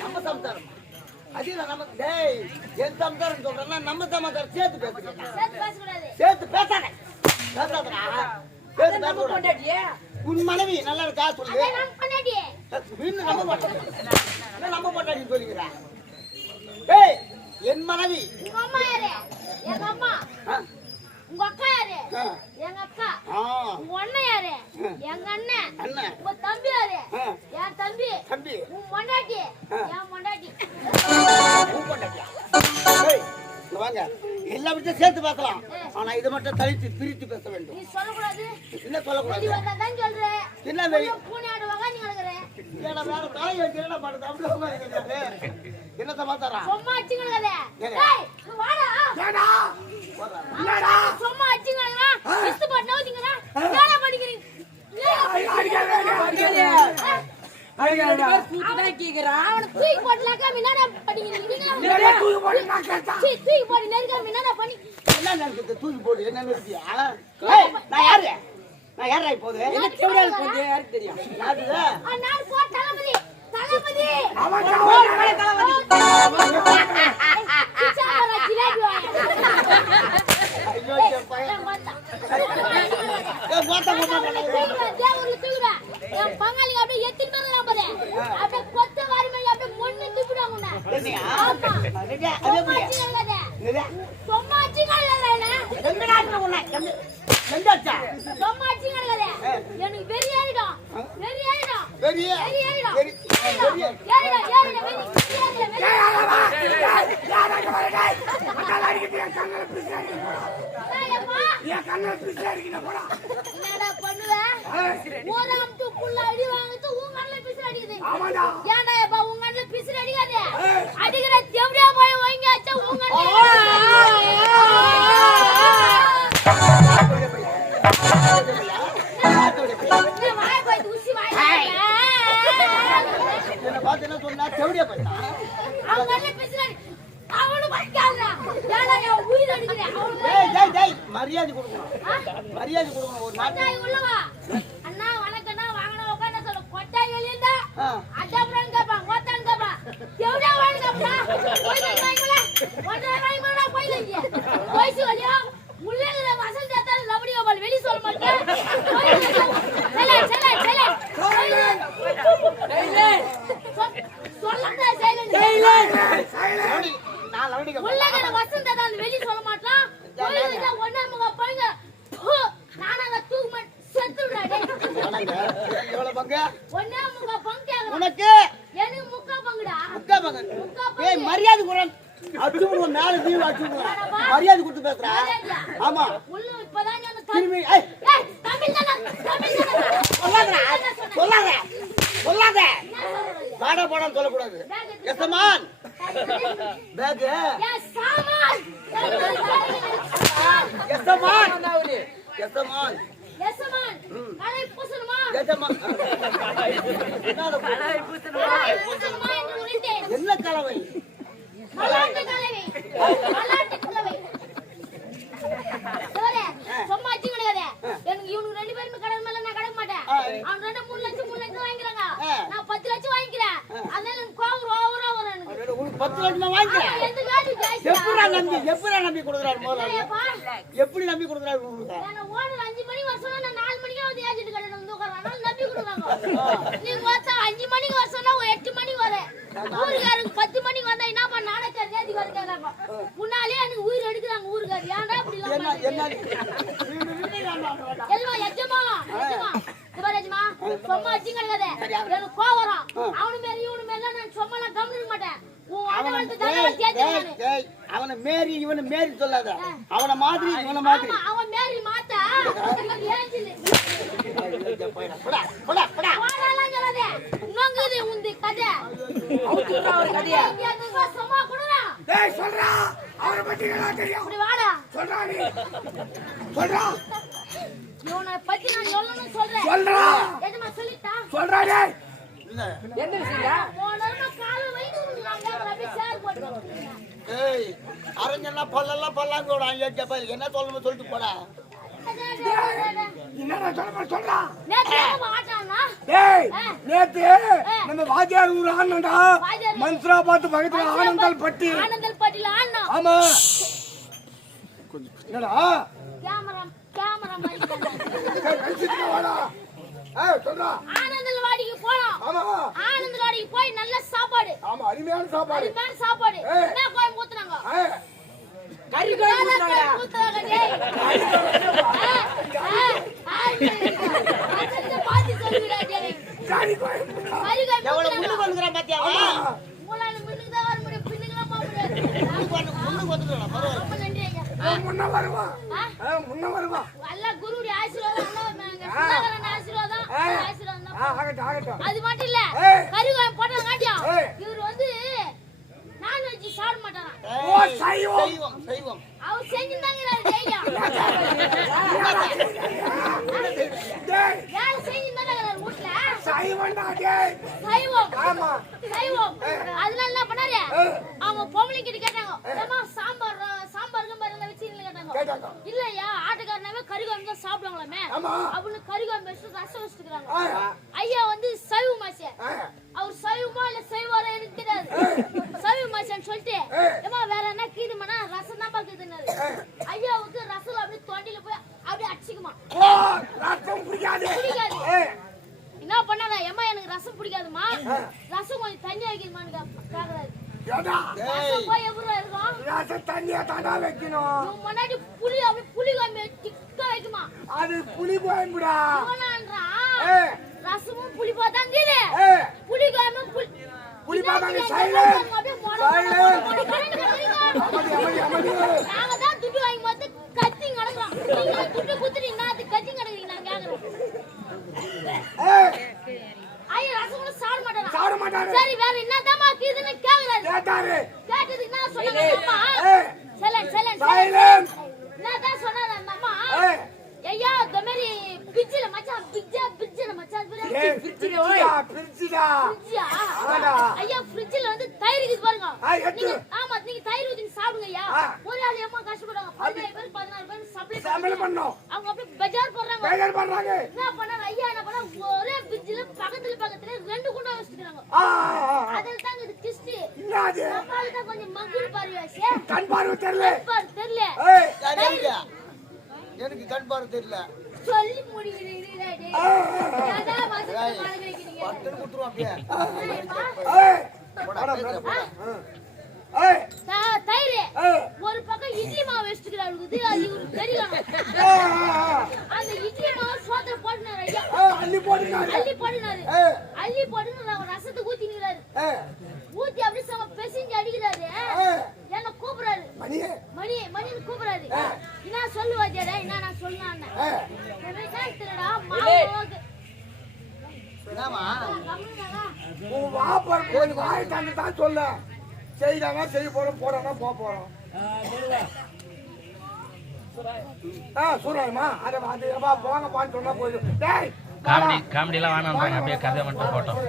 நம்ம சம்சாரம் அது நம்ம டேய் என் சம்சாரம் சொல்றேன்னா நம்ம சமாதாரம் சேர்த்து பேசுறேன். சேர்த்து பேசாத பேசாதடா. சேர்த்து பேச கொண்டாடியே. உன் மனைவி நல்லா இருக்கா சொல்லு. நான் கொண்டாடியே. வீண் நம்ம போட்டாடி. என்ன நம்ம போட்டாடி சொல்லிக்கிறா? டேய் என் மனைவி. உங்க அம்மா யாரு? எங்க அம்மா. உங்க அக்கா யாரு? எங்க அக்கா. உங்க அண்ணன் யாரு? எங்க அண்ணன். உங்க தம்பி யாரு? என் தம்பி. தம்பி. உன் பொண்டாட்டி. என் பொண்டாட்டி. உன் பொண்டாட்டியா? ஏய் வாங்க எல்லா விஷயம் சேர்த்து பார்க்கலாம். ஆனா இது மட்டும் தனித்து பிரித்து பேச வேண்டும். நீ சொல்லக்கூடாது. என்ன சொல்லக்கூடாது? நீ வந்ததான் சொல்றே. என்ன வெளிய பூனையாடு வகானி கலக்குறே. ஏடா வேற தாய் வச்சிரடா பாடுது அப்படியே உட்கார்ந்திருக்காரு. என்ன சமாச்சாரம்? சும்மா அடிங்கலடா. டேய் நீ வாடா. ஏடா? என்னடா? சும்மா அடிங்கலடா. கிஸ்து பண்ண ஓதிங்கடா. ஏடா படிக்கிறீங்க? அடிங்கடா. பூத்துடா கேக்குறா. அவன தூக்கி போடலக்கா மினாடா படிக்கிறீங்க. நீங்க தூக்கி போடு நான் கேட்டா. தூக்கி போடு நேர்க மினாடா பண்ணி. என்ன நடக்குது? தூக்கி போடு என்ன நடக்குதியா? ஏய் நான் யாரு? நான் யாரா இப்போது? என்ன கேவரால் போடு யாருக்கு தெரியும்? யாரு? நான் போ தலபதி. தலபதி. அவன் தலபதி. கிச்சாவரா ஜிலேபி வாங்க. ஐயோ பையன் மாட்டா. ஏ மாட்டா மாட்டா. தேவூர்ல தூக்குடா. என் பங்காளி அப்படியே எத்திட்டு வரலாம் பாரு. அப்படியே கொத்த வாரி மேல அப்படியே மொண்ணு திப்புறாங்க. என்னையா? ஆமா. ரெடியா அதே போய். என்னடா? சொம்மாச்சி கல்லறேனா? எங்கடா உன்னை? எந்தாச்சா? சொம்மாச்சி கல்லறே. எனக்கு வெறி ஏறிடும். வெறி ஏறிடும். வெறி ஏறிடும். வெறி ஏறிடும். ஏறிடும் வெறி. யாரங்க வரடா? அக்கால அடிக்கிட்டு என் கண்ணல பிசு அடிக்கிட்டு போடா. என் கண்ணல பிசு அடிக்கிட்டு போடா. என்னடா பண்ணுவ? ஓராம் துக்குள்ள அடி வாங்குது உன் கண்ணல பிசு அடிக்குது. ஆமாடா. ஏன்டா அப்பா உன் கண்ணல பிசு அடிக்காதே? அடிக்கிற தேவடியா போய் வாங்கி அச்சா உன் கண்ணல. வாய் போய் ஊசி வாய். என்ன பாத்து என்ன சொன்னா தேவடியா போய்டா. அவன் கண்ணல பிசு அடி. அவனு வைக்காதடா. ஏன்டா என் உயிர் அடிக்குற? டேய் டேய் மரியாதை கொடுக்கணும். மரியாதை கொடுக்கணும் ஒரு நாட்டாய் உள்ளவா. அண்ணா வணக்கண்ணா வாங்கடா உட்கார்ந்து சொல்ல. கொட்டாய் வெளியடா. அடப்ரன் கப்பா ஓத்தான் கப்பா. தேவடா வாங்க கப்பா. போய் வாங்கல. ஒன்றரை வாங்கடா போய்லங்க. போய் சொல்லியா. முள்ளேல வசல் தாத்தால லபடி கோபால் வெளிய சொல்ல மாட்டேன். செல செல செல. சொல்லடா சைலண்ட். சைலண்ட். நான் லபடி கோபால். முள்ளேல வசல் தாத்தால வெளிய சொல்ல மாட்டான். போய்ல ஒண்ணாமங்க போங்க. நானாங்க தூக்கு செத்துடா டேய். எவ்வளவு பங்க? ஒண்ணாமங்க பங்க. உனக்கு எனக்கு முக்கா பங்குடா. முக்கா பங்கு. ஏய் மரியாதை குறன். அச்சுமுக மேல தீ வாச்சுமுக. மரியாதை கொடுத்து பேசுறா. ஆமா. உள்ளு இப்பதான் நான் திரும்பி ஏய் தமிழ் தான. தமிழ் தான. சொல்லாதடா. சொல்லாத. சொல்லாத. பாட பாடம் சொல்ல கூடாது. எசமான். பேக். எஸ் சாமான். எசமான். எசமான். எசமான். கலை பூசணுமா? எசமான். கலை பூசணுமா? பூசணுமா என்று உரித்தேன். என்ன கலவை? மலாட்டு கலவை. மலாட்டு கலவை. சோரே சும்மா அடிங்க கிடையாது. எனக்கு இவனுக்கு ரெண்டு பேரும் கடன் மேல நான் கடக்க மாட்டேன். அவன் 3 லட்சம் வாங்கிறாங்க. நான் 10 லட்சம் வாங்கிக்கிறேன். அதனால எனக்கு கோவம் ஓவரா வரும் எனக்கு. உங்களுக்கு 10 லட்சம் வாங்கிக்கிறேன். எந்த வேலை ஜாஸ்தி. எப்பறா நம்பி கொடுக்குறாரு முதல்ல? எப்படி நம்பி கொடுக்குறாரு உங்களுக்கு? நான் ஓனர் 5 மணிக்கு வர சொன்னா நான் 4 மணிக்கு வந்து ஏஜென்ட் கடை வந்து உட்கார்றாங்க. நம்பி கொடுக்குறாங்க. நீங்க பார்த்தா 5 மணிக்கு வர சொன்னா 8 மணிக்கு வரேன். ஊருக்காரங்க 10 மணிக்கு வந்தா என்னப்பா நாடக நேதி வரேங்கறாங்க. முன்னாலே எனக்கு உயிர் எடுக்குறாங்க ஊருக்காரங்க. ஏன்டா இப்படி எல்லாம் என்ன எல்வா எஜமா எஜமா சிவராஜமா சும்மா அடிங்க கிடையாது. எனக்கு கோவம் வரும். அவனு மேரி இவனு மேல நான் சும்மால கம்மிட மாட்டேன். அவன மேரி இவன மேரி சொல்லாத. அவன மாதிரி இவன மாதிரி. அவன் மேரி மாத்தா ஏஞ்சில. போடா போடா போடா. வாடலாம் சொல்லாதே. நோங்குது உந்தி கதை. அவுத்துறா ஒரு கதையா. நீங்க சும்மா குடுறா. டேய் சொல்றா. அவரை பத்தி என்ன தெரியும்? அப்படி வாடா. சொல்றா நீ. சொல்றா. இவனை பத்தி நான் சொல்லணும்னு சொல்றேன். சொல்றா. எஜமா சொல்லிட்டா. சொல்றா டேய். என்ன விஷயம்டா? போனமா கால வைத்து நாங்க அப்படியே ஷேர் போடுறோம். ஏய் அரஞ்சனா பல்லெல்லாம் பல்லாங்க ஓட ஐயா ஜப்ப என்ன சொல்லணும் சொல்லிட்டு போடா. என்னடா சொல்றா டேய் நேத்து நம்ம வாத்தியார் ஊர் ஆனண்டா மன்சரா பார்த்து பக்கத்துல ஆனந்தல் பட்டி ஆமா என்னடா வாடா சொல்றா ஆனந்தல்வாடிக்கு போறோம். ஆமா ஆனந்தல்வாடிக்கு போய் நல்ல சாப்பாடு. ஆமா அருமையான சாப்பாடு. என்ன கோயம் ஊத்துறாங்க? கறி கோயம் ஊத்துறாங்க டேய். பாத்தி சொல்லுடா டேய். கறி கோயம். எவ்வளவு முள்ளு வந்துறா பாத்தியா? மூளால மின்னுக்கு தான் வர முடியும். பின்னுக்குலாம் போக முடியாது. முள்ளு வந்துறா பரவாயில்லை. ரொம்ப நன்றி ஐயா. முன்ன வருவா. முன்ன வருவா. அல்லாஹ் குருவுடைய ஆசீர்வாதம் சுதாகரன் ஆசீர்வாதம் ஆகட்டும். அது மட்டும் இல்ல கறி கோயம் போட்டா காட்டியும் இவர் வந்து நான்வெஜ் சாப்பிட மாட்டாராம். ஓ சைவம் அவர் செஞ்சிருந்தாங்க டெய்லியும் வேலை செஞ்சிருந்தாங்க வீட்டுல சைவம்டா டேய் சைவம் ஆமா சைவம். அதனால என்ன பண்ணாரு அவங்க பொம்பளை கிட்ட கேட்டாங்க ஏமா சாம்பாருக்கு மருந்து வச்சிருக்கீங்க கேட்டாங்க. இல்லையா ஆட்டுக்காரனாவே கறி குழம்பு தான் சாப்பிடுவாங்களாமே அப்படின்னு கறி குழம்பு வச்சு ரசம் வச்சுக்கிறாங்க. ஐயா வந்து சைவ மாசியா அவர் சைவமா இல்ல சைவாரா எனக்கு தெரியாது. சைவ மாசியான்னு சொல்லிட்டு ஏமா வேற என்ன கீதுமானா ரசம் தான் பாக்குதுன்னாரு. ஐயாவுக்கு ரசம் அப்படியே தொண்டில போய் அப்படியே அடிச்சுக்குமா. ரசம் பிடிக்காது. என்ன பண்ணாங்க ஏமா எனக்கு ரசம் பிடிக்காதுமா ரசம் கொஞ்சம் தண்ணி வைக்கணுமான்னு கேக்குறாரு. போய் எவ்வளவு இருக்கும் ரசம் தண்ணியா தாண்டா வைக்கணும். முன்னாடி புளி அப்படியே புளி குழம்பு திக்கா வைக்குமா. அது புளி குழம்புடா. ரசமும் புளிப்பா தான் புளி குழம்பும் புளி பாதாங்க நாங்க தான் துட்டு வாங்கி பார்த்து கத்தி கிடக்குறோம். நீங்க துட்டு குத்துட்டு என்ன கத்தி கிடக்குறீங்க நான் கேக்குறேன். ஐயா ரசம் கூட சாப்பிட மாட்டாரு. சரி வேற என்னதாம்மா கீதுன்னு கேக்குறாரு. கேட்டதுக்கு என்ன சொன்னாங்க அம்மா? சைலன்ட். என்னதான் சொன்னாரு அந்த அம்மா? ஐயா இந்த மாதிரி பிஜ்ஜில மச்சான் பிஜ்ஜில மச்சான் பிரிட்ஜிடா ஐயா ஃப்ரிட்ஜ்ல வந்து தயிர் இருக்குது பாருங்க. ஆமா நீங்க தயிர் ஊத்தி சாப்பிடுங்க ஐயா. ஒரு ஆள் ஏமா கஷ்டப்படுறாங்க 15 பேர் 16 பேர் சப்ளை பண்ணோம். அவங்க அப்படியே பஜார் போறாங்க. என்ன பண்ணாங்க ஐயா என்ன பண்ணா ஒரே பிஜ்ஜில பக்கத்துல ரெண்டு குண்டா வச்சிருக்காங்க. அதுல தாங்க இது கிஸ்டி என்னது அப்பால தான் கொஞ்சம் மங்குல் பாருவாசி கண் பார்வை தெரியல. எனக்கு கண் பார்வை தெரியல. சொல்லி முடிக்கிறீங்க டேய். யாரா வாசல் மாலகிறீங்க. பட்டு குத்துறோம் அப்படியே. தயிர் ஒரு பக்கம் இட்லி மாவு வச்சிருக்காரு. அது இவருக்கு தெரியல. அந்த இட்லி மாவு சோத்துல போடுறாரு ஐயா. அள்ளி போடுறாரு. ரசத்தை ஊத்திக்கிறாரு. ஊத்தி அப்படியே சம பெசிஞ்சு அடிக்கிறாரு. என்ன கூப்பிடுறாரு மணின்னு கூப்பிடுறாரு. என்ன சொல்லுவாஜடா என்ன நான் சொன்னான் திருடா மாவு என்னமா உன் வாப்பர் கோயில் வாய் தாண்டி தான் சொல்ல செய்தானா செய்ய போறோம் போறானா போறோம். சூராயமா அதை போங்கப்பான்னு சொன்னா போயிடும். காமெடி எல்லாம் வேணாம் அப்படியே கதை மட்டும் போட்டோம்.